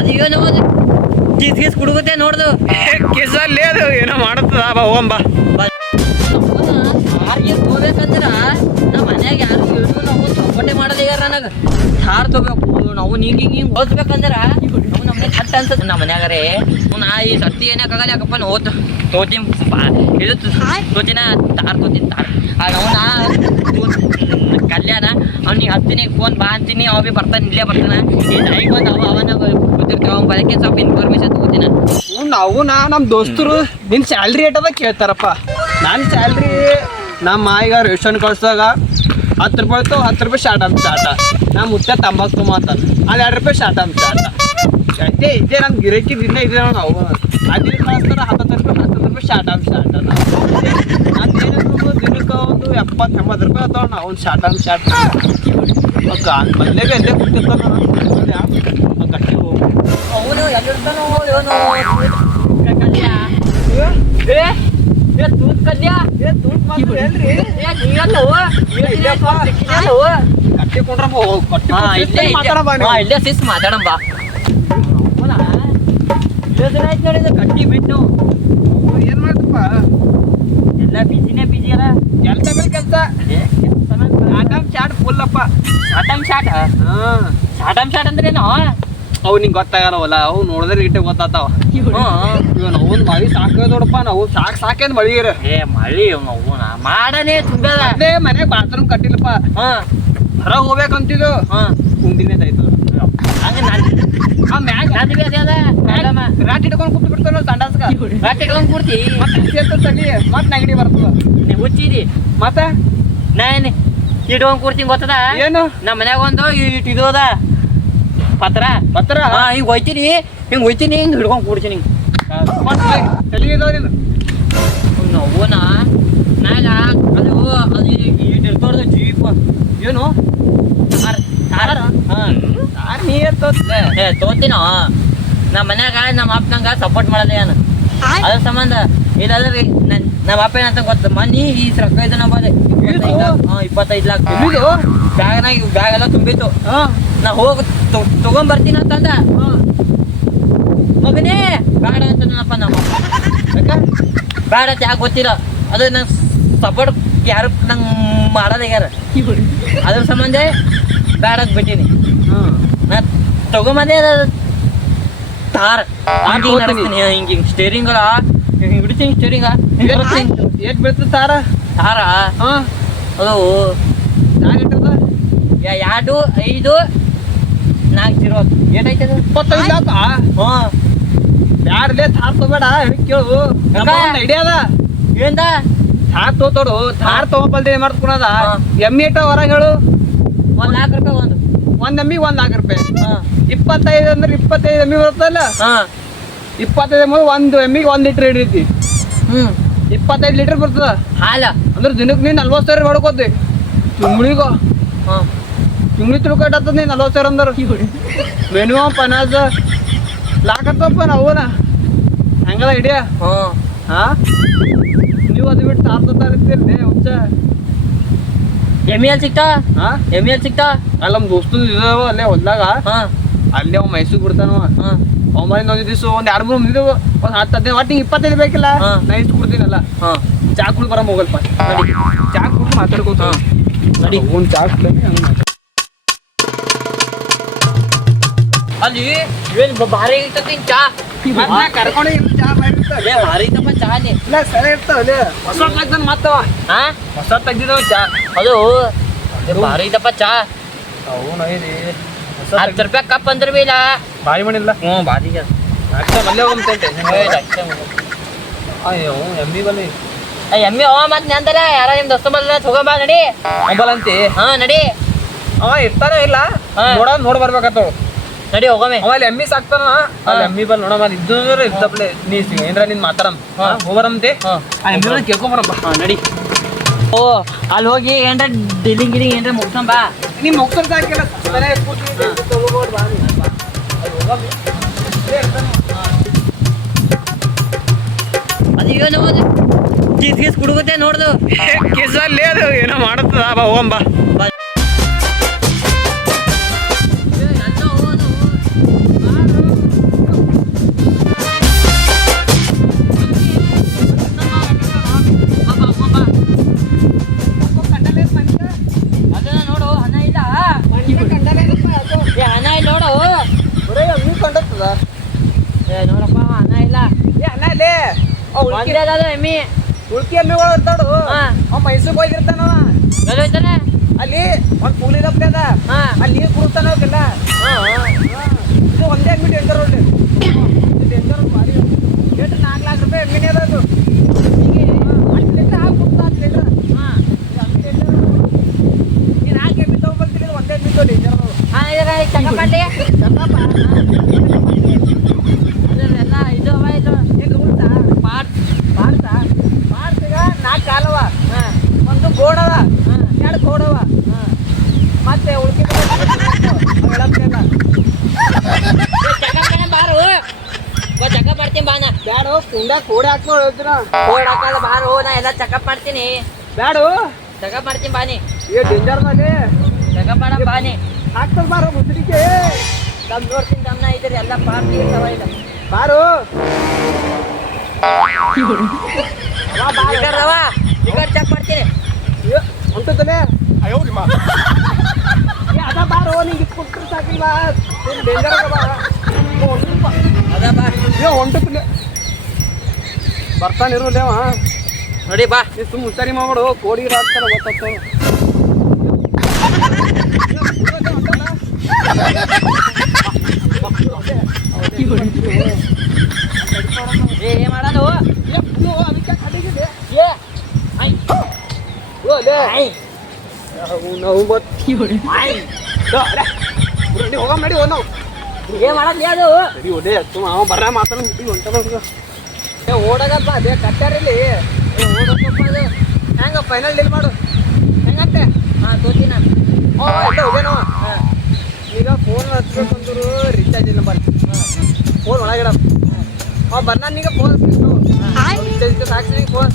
ಅದೇನೋ kiss kiss ಕುಡುಗುತ್ತೆ ನೋಡ್ದು ಕಿಸಲ್ಲಿ ಅದು ಏನೋ ಮಾಡುತ್ತದ ಬಾ ಹೋಗಂಬ. ಯಾರಿಗೆ ಹೋಗ್ಬೇಕಂದ್ರ ನಮ್ಮ ಮನ್ಯಾಗ ಯಾರು ಹೇಳು ನಾವು ಚೌಪಟೆ ಮಾಡೋದೀಗಾರ ನನಗೆ ಸಾರ್ ತೊಗೋಬೇಕು ನಾವು ಹಿಂಗೆ ಓದ್ಬೇಕಂದ್ರ ನಾವು ನಮ್ಗೆ ಕಟ್ಟ ಅನ್ಸತ್ ನಮ್ಮ ಮನ್ಯಾಗರೇ ನಾ ಈ ಸರ್ತಿ ಏನಕ್ಕಾಗಲ್ಲ ಯಾಕಪ್ಪ ನಾವು ತೋತಿನ್ ಇದು ತೋತಿನ ತಾರ್ ಅವನ ಕಲ್ಯಾಣ ಅವ್ನಿಗೆ ಹತ್ತೀನಿ ಫೋನ್ ಬಾ ಅಂತೀನಿ ಅವ ಭೀ ಬರ್ತಾನೆ ಇಲ್ಲೇ ಬರ್ತಾನೆ ಈ ಟೈಮ್ ಬಂದು ಅವನ ಗೊತ್ತಿರ್ತೇವೆ ಅವ್ನು ಬರೋಕ್ಕೆ ಸ್ವಲ್ಪ ಇನ್ಫಾರ್ಮೇಶನ್ ತಗೋತೀನಿ. ನಾವು ನಮ್ಮ ದೋಸ್ತರು ನಿನ್ನ ಸ್ಯಾಲ್ರಿ ಏಟದ ಕೇಳ್ತಾರಪ್ಪ. ನನ್ನ ಸ್ಯಾಲ್ರಿ ನಮ್ಮ ಮಾಯಿಗ ರೇಷನ್ ಕಳ್ಸಿದಾಗ 10 ರೂಪಾಯಿ ಇತ್ತು, 10 ರೂಪಾಯಿ ಶಾರ್ಟ್ ಅಂತ ಶಾರ್ಟ. ನಮ್ಮ ಮುತ್ತೆ ತಂಬಾಕು ಮಾತಾನೆ ಅಲ್ಲಿ 2 ರೂಪಾಯಿ ಶಾರ್ಟ್ ಅಂತ ಶಾರ್ಟ. ಇದೇ ನಮ್ಮ ಗಿರಕಿ ದಿನ ಇದೆ ನಾವು ಅದೇ ಕಳಿಸ್ತಾರೆ 10 ರೂಪಾಯಿ ಶಾರ್ಟ್ ಅಂತ ಶಾರ್ಟ. ನಾನೇನು ದಿನಕ್ಕೆ ಒಂದು 70-80 ರೂಪಾಯಿ ಅದಾವ ನಾವು ಒಂದು ಶಾರ್ಟ್ ಅಂತ ಶಾರ್ಟ್. ಮಲ್ಲೆಗೆ ಎಲ್ಲೇ ಕೊಟ್ಟಿರ್ತಾನೆ ಗಟ್ಟಿ ಹೋಗು ಅವನು ಎಲ್ಲಿರ್ತಾನೋ ಇವನು ತೂತ್ ಕಲ್ಯಾ ತೂತ್ ಮಾತ್ರ ಎಲ್ರಿ ಕಟ್ಟಿ ಕೊಂಡ್ರ ಇಲ್ಲೇ ಸಿಸ್ ಮಾತಾಡಂಬ ಯೋಜನೆ ಆಯ್ತು ನೋಡಿದ ಕಟ್ಟಿ ಬಿಟ್ಟು ಏನ್ ಮಾಡ್ತಪ್ಪ ಎಲ್ಲ ಬಿಜಿನೇ ಬಿಜಿ ಅಲ್ಲ ಕೆಲಸ ಮೇಲೆ ಕೆಲಸ ಶಾಟಮ್ ಶಾಟ್ ಫುಲ್ಲಪ್ಪ. ಶಾಟಮ್ ಶಾಟ್ ಶಾಟಮ್ ಶಾಟ್ ಅಂದ್ರೇನು ಅವು ನಿಂಗೆ ಗೊತ್ತಾಗಲ್ಲವಲ್ಲ ಅವು ನೋಡಿದ್ರೆ ಇಟ್ಟೆ ಗೊತ್ತಾತಾವ. ಇವನ್ ಅವನ್ ಮಳಿ ಸಾಕ ನೋಡಪ್ಪ ನಾವು ಸಾಕೇನ್ ಮಳಿಗಿರ ಮಳಿ ಮಾಡನೇ ತುಂಬದ ಅದೇ ಮನೆಗೆ ಬಾತ್ರೂಮ್ ಕಟ್ಟಿಲ್ಲಪ್ಪ. ಹೊರಗೆ ಹೋಗ್ಬೇಕಂತಿದ್ದು ಕುಂಡಿನೇ ಆಯ್ತು ರಾಟ್ ಇಟ್ಕೊಂಡು ಕೂತ್ ಬಿಡ್ತಾನ ಸಂಡಾಸ್ಕ ರಾಟ್ ಇಟ್ಕೊಂಡ್ ಕೂಡ್ತಿ ತಡಿ ಮತ್ ನೆಗಡಿ ಬರ್ತದ. ನೀ ಹುಚ್ಚಿದಿ ಮತ್ತೆ ನಾನ್ ಇಟ್ಕೊಂಡ್ ಕೂಡ್ತೀನಿ ಗೊತ್ತದ ಏನು ನಮ್ಮ ಮನ್ಯಾಗ ಒಂದು ಇದು ಅದ ಪತ್ರ ಹಿಂಗ್ ಹೋಯ್ತೀನಿ ಹಿಂಗ್ ಹಿಡ್ಕೊಂಡ್ ಕೂಡ್ತೀನಿ ನೋವುನ ನಾಗ ಅದು ಇರ್ತದ ಜೀಪ್ ಏನು ತೋತಿನ ನಮ್ಮ ಮನ್ಯಾಗ ನಮ್ಮ ಅಪ್ಪನಂಗ ಸಪೋರ್ಟ್ ಮಾಡಲ್ಲ ಏನು ಅದ್ರ ಸಂಬಂಧ ಇಲ್ಲಾದ್ರಿ ನಮ್ಮ ಅಪ್ಪ ಏನಂತ ಗೊತ್ತ ಮನಿ ಈ ರೊಕ್ಕ ಇದನ್ನ ಬಂದೆ 25 ಲಕ್ಷ ಬ್ಯಾಗ್ ಎಲ್ಲ ತುಂಬಿತ್ತು. ನಾ ಹೋಗಿ ತಗೊಂಬರ್ತೀನಿ ಅಂತಂದ ಮಗನೇ ಬೇಡ ಅಂತ ನನ್ನಪ್ಪ ನಮ್ಮ ಬೇಡ ಅಂತ ಯಾಕೆ ಗೊತ್ತಿಲ್ಲ ಅದು ನಂಗೆ ಸಪೋರ್ಟ್ ಯಾರು ನಂಗೆ ಮಾಡೋದು ಯಾರ ಅದ್ರ ಸಂಬಂಧ ಬೇಡಕ್ಕೆ ಬಿಟ್ಟೀನಿ. ನಾ ತಗೊಂಬಂದೆ ತಾರ್ ಹಿಂಗೆ ಸ್ಟೇರಿಂಗ್ ಹಿಡಿತೀನಿ ಸ್ಟೇರಿಂಗ ಏಟ್ ಬೀಳ್ತದ ತಾರ ಅದು 2 5 4 0 ಏನಾಯ್ತದ 25 ಲಕ್ಷ. ಯಾರ್ಲೇ ಥಾರ್ ತಗೋಬೇಡ ಕೇಳು ಐಡಿಯಾ ಅದ ಏನ್ದ ಥಾರ್ ತೋತೋಡು ಥಾರ್ ತಗೊಂಬಲ್ದೆ ಏನ್ ಮಾಡ್ಕೊಳದ ಎಮ್ಮಿ ಏಟ ಹೊರಗೆ ಹೇಳು $1 lakh ಒಂದ್ ಎಮ್ಮಿಗೆ $1 lakh. 25 ಅಂದ್ರೆ 25 ಎಮ್ಮಿ ಬರ್ತಲ್ಲ 25 ಎಮ್ಮಿ ಒಂದು ಎಮ್ಮಿಗೆ 1 ಲೀಟರ್ ಹಿಡಿತಿ 25 ಲೀಟರ್ ಬರ್ತದ ಹಾಲ ಅಂದ್ರೆ ದಿನಕ್ಕೆ ನೀನು 40 ಸಾವಿರ ಹೊಡ್ಕೋತಿ ತಿಂಗಳಿಗ ತಿಳ್ಕೊಟ್ಟದ ನೀ 40 ಸಾವಿರ ಅಂದ್ರೆ ಮಿನಿಮಮ್ 50 lakh ಆಗ್ತಪ್ಪ ನಾವುನ ಹಂಗಲ್ಲ ಹಿಡಿಯ. ನೀವು ಅದು ಬಿಟ್ಟು ತಾರ್ತೀರಿ ಹುಚ್ಚ ಎಮ್ ಎಲ್ ಸಿಕ್ತಾ ಅಲ್ಲ ನಮ್ಮ ದೋಸ್ತರು ಇದಾವ ಅಲ್ಲೇ ಹೊಲ್ದಾಗ ಅಲ್ಲೇ ಅವ್ ಮೈಸೂರು ಬಿಡ್ತಾನವ ಅವ್ ಮನೆ ಒಂದು ದಿವಸ ಒಂದ್ 2-3 ಮುಂದಿದ್ದೆವು ಒಂದು 10-15 ಒಟ್ಟಿಗೆ 25 ಬೇಕಿಲ್ಲ ನಾ ಇಷ್ಟು ಕೊಡ್ತೀನಲ್ಲ ಚಾ ಕುಡ್ ಬರ ಹೋಗಲ್ಪ ಚಾ ಕುಡ್ ಮಾತಾಡ್ಕೋತ ನಡಿ ಒಂದು ಚಾ ಕುಡ್ಲಿ ಅಲ್ಲಿ ಏನ್ ಭಾರಿ ಐತತಿ ಚಾ ಕರ್ಕೊಂಡು ಚಾ ಮಾಡಿರ್ತಾರೆ ಭಾರಿ ಐತಪ್ಪ ಚಾ ಅಲ್ಲಿ ಇಲ್ಲ ಸರಿ ಇರ್ತಾವಲ್ಲಿ ಹೊಸ ತೆಗ್ದಾನ ಮತ್ತವ ಹೊಸ ತೆಗ್ದಿದ್ದಾವ ಚಾ ಅದು ಭಾರಿ ಐತಪ್ಪ ಚಾ ಅವನು ಐದಿ 10 ರೂಪಾಯಿ ಕಪ್ ಅಂದ್ರೆ ಬಿ ಇಲ್ಲ ಬಾಯಿ ಮಾಡಿಲ್ಲ ಭಾರಿ ಮಲ್ಲೇ ಹೋಗ್ತೈತೆ ಅಯ್ಯೋ ಎಮ್ಮಿ ಬಲ್ಲಿ ಎಮ್ಮಿ ಮತ್ತೆ ನಂದಲ್ಲ ಯಾರ ನಿಮ್ ದೋಸ್ತ ಬಲ್ಲ ತಗೊಂಬ ನಡಿ ಮೊಬೈಲ್ ಅಂತಿ ನಡಿ ಅವ ಇರ್ತಾನೆ ಇಲ್ಲ ನೋಡ್ ಬರ್ಬೇಕತ್ತವಳು ನಡಿ ಹೋಗಮೆ ಆಮೇಲೆ ಎಮ್ಮಿ ಸಾಕ್ತಾನ ಅಲ್ಲಿ ಎಮ್ಮಿ ಬಲ್ ನೋಡಮ್ಮ ಇದ್ರೆ ಇದ್ದಪ್ಲೆ ನೀ ಏನ್ರ ನಿನ್ ಮಾತಾಡಮ್ ಹೋಗರಂತೆ ಆ ಎಮ್ಮಿ ಕೇಳ್ಕೊಂಬರಪ್ಪ ನಡಿ ಓ ಅಲ್ಲಿ ಹೋಗಿ ಏನ್ರ ಡಿಲಿಂಗ್ ಏನ್ರ ಮುಗ್ಸಂಬ ನಿಮ್ ಮುಗ್ಸರ್ ಸಾಕಿಲ್ಲ ಅದೇನೋ ಕಿಸ್ ಕುಡುಗುತ್ತೆ ನೋಡ್ದು ಕಿಸಲ್ಲಿ ಅದು ಏನೋ ಮಾಡುತ್ತದ ಬಾ ಹೋಗಂಬ ಒಂದೇ ಎಮ್ಮಿ ಉಳ್ಕಿ ಎಮ್ಮೆಗಳು ಇರ್ತಾಡು ಹಾ. ಅವ್ ಮೈಸೂರಿಗೆ ಹೋಗಿರ್ತಾನವ ಎಲ್ಲಿ ಹೋಯ್ತಾನೆ ಅಲ್ಲಿ ಒಂದ್ ಕೂಲಿದಪ್ಪ ಅದ ಹಾ ಅಲ್ಲಿ ನೀರು ಕುಡಿಸ್ತಾನ ಅವಕ್ಕೆಲ್ಲ ಇದು ಒಂದೇ ಎಮ್ಮಿ ಡೇಂಜರ್ ರೋಡ್ ಡೇಂಜರ್ ಭಾರಿ ಎಷ್ಟು 4 लाख ರೂಪಾಯಿ ಎಮ್ಮಿನೇ ಅದ ಅದು ನೀನು 4 ಎಮ್ಮಿ ತಗೊಂಡ್ಬರ್ತೀನಿ ಒಂದೇ ಎಮ್ಮಿ ಡೇಂಜರ್ ಚೆಕಪ್ ಮಾಡಿ ಎಲ್ಲ ಇದು ಅವ ಇದು ಏನು ಉಂಟಾ ಪಾರ್ಟ್ ಮಾಡ್ತೀಗ 4 ಕಾಲವ ಒಂದು ಗೋಡವ 2 ಗೋಡವ ಮತ್ತೆ ಉಳ್ಕಿದ ಹೇಳಪ್ಪಿಲ್ಲ ಚೆಕಪ್ ಮಾಡಿ ಬಾರು ಚೆಕಪ್ ಮಾಡ್ತೀನಿ ಬಾನ ಬ್ಯಾಡು ಕುಂಡ ಕೋಡೆ ಹಾಕ್ಕೊಂಡು ಹೇಳ್ತೀನ ಕೋಡ್ ಹಾಕಲ್ಲ ಬಾರು ನಾ ಎಲ್ಲ ಚೆಕಪ್ ಮಾಡ್ತೀನಿ ಬ್ಯಾಡು ಚೆಕಪ್ ಮಾಡ್ತೀನಿ ಬಾನಿ ಏ ಡೇಂಜರ್ನಲ್ಲಿ ಚೆಕಪ್ ಮಾಡ ಬಾನಿ ಹಾಕ್ತದ ಬಾರೋ ಮುಸ್ಲಿಕ್ಕೆ ದಮ್ ನೋಡ್ತೀನಿ ದಮ್ನ ಇದ್ರಿ ಎಲ್ಲ ಪಾರ್ಟಿ ಇರ್ತಾವ ಇಲ್ಲ ಬಾರು ರವ ಟಿಕೆಟ್ ಚೆಕ್ ಮಾಡ್ತೀನಿ ಹೊಂಟದಲೆ ಅದ ಬಾರೋ ನಿಂಗೆ ಕೊಟ್ಟರು ಸಾಕಿಲ್ಲ ಡೇಂಜರ್ ಅದ ಬಾ ಅದ ಬಾ ಹೊಂಟದಲೆ ಬರ್ತಾನಿರೋದೇವ ನೋಡಿ ಬಾ ನೀ ಸುಮ್ಮ ಹುಷಾರಿ ಮಾಡ್ಬಿಡು ಕೋಡಿ ಹಾಕ್ತಾರ ಗೊತ್ತಾಗ್ತಾವ ಏ ಮಾಡೋದು ಅದಕ್ಕೆ ಕಡೆಗಿದೆ ಏ ಐ ಐ ನಾವು ಮತ್ತೆ ಹೋಗ ಮಾಡಿ ನಾವು ಏನ್ ಮಾಡದ್ಲಿ ಅದು ಸರಿ ಒಡೆ ತುಂಬ ಅವ ಬರ್ರ ಮಾತಾಡ ಹೊಂಟದ ಏ ಓಡೋದಪ್ಪ ಅದೇ ಕಟ್ಟಾರಿಲ್ಲಿ ಓಡೋದಪ್ಪ ಅದು ಹೆಂಗ ಫೈನಲ್ ಡೀಲ್ ಮಾಡು ಹೆಂಗಂತೆ ಹಾ ತೋತೀನಿ ನಾನು ಹೋಗ್ಯಾನವ ಈಗ ಫೋನ್ ಹಚ್ಬೇಕಂದ್ರು ರಿಚಾರ್ಜ್ ಇಲ್ಲ ನಂಬರ್ ಫೋನ್ ಒಳಗಿಡ ಅವ ಬರ್ನ ಈಗ ಫೋನ್ ರಿಚಾರ್ಜ್ ಹಾಕ್ಸಿ ಫೋನ್